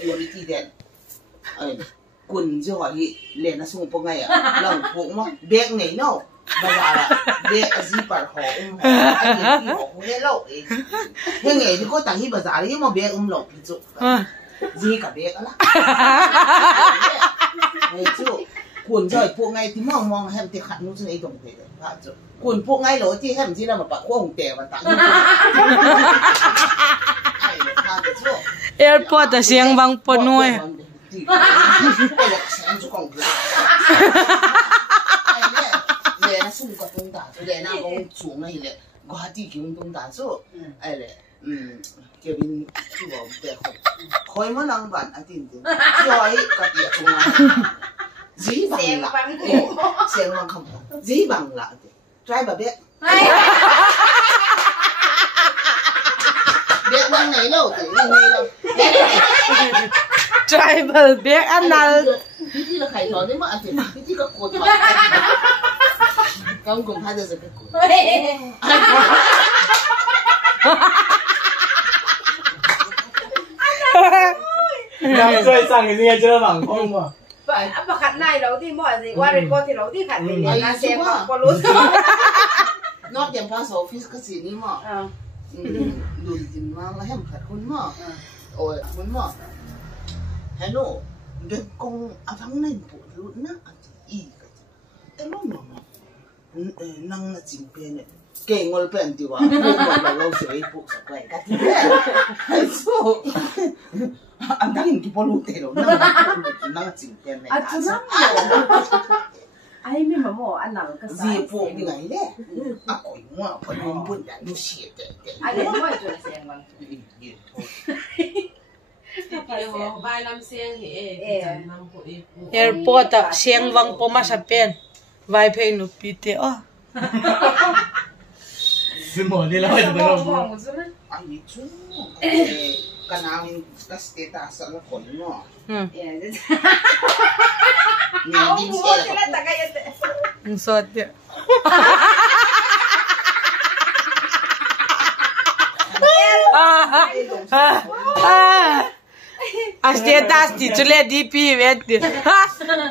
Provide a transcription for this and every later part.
security den kun jo hi le na sung po ngai lang po mo bag nei no bazara bag azi par ho ho he lo he ngai di ko tang hi bazara hi mo bag lo pi chu ji ka bag ala ei chu kun jo po ngai ti mong hem ti khat nu chu nei dong te ha chu kun po ngai lo ti hem ji la ma pa ko hong te wa ta airport à siang bang ponoi lệ nó sung cái đông đảo, lệ nó cũng xuống này lệ, có đi kiếm đông đảo số, ai lệ, kiểu như kiểu để học, khơi mà năng bản anh tin chứ, rồi cái việc của nó, dĩ bằng là, xem bằng không, dĩ bằng là, trai bà biết, biết bằng này đâu, tự nhiên này đâu, tribal biết anh nào, cái gì là khai thọ đấy mà anh thấy, cái gì có cột mà. Kamu kung ada sa ko. Đang chơi sang cái gì nghe chưa bằng không mà. Vậy mà khát này đầu tiên mọi gì qua rồi con thì đầu tiên khát mình là xem mà qua lúa. Nó đem vào office cái gì ní mà. Luôn tìm mà là hem khát con mà. Ôi con mà. Hello. Đừng con thằng này phụ luôn na. Ý cái. Tao nói mà. Năng là chính bên này, kể ngồi bên thìว่าเราเราสวยปุ๊บสักไปกันที่เนี่ยไอ้สู้อันนั้นกี่พอรู้เตะหรอนั่งจริงเป็นไหมอ่ะจริงอ่ะไอ้ไม่มาหมออันหลังก็ใส่จีพวกยังไงเนี่ยอ่ะก่อยมั่วพอรู้ปุ่นแต่ดูเสียแต่ไอ้เด็กไม่จนเสียงมันvai làm xiên thì airport à siang bang poma sa pen vai phe nu pi te o Xin mời đi lại được không? Ai chú cái nào cái status nó còn nó so te a status ti chule dp vet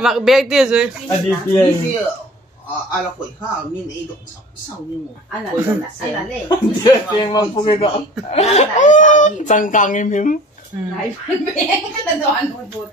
mak bek te rồi DP ala koi ha min ei dong sao như mo anh là này Tiếng mong phụ cái gõ Trăng căng em hiếm này phân bé cái là đoàn một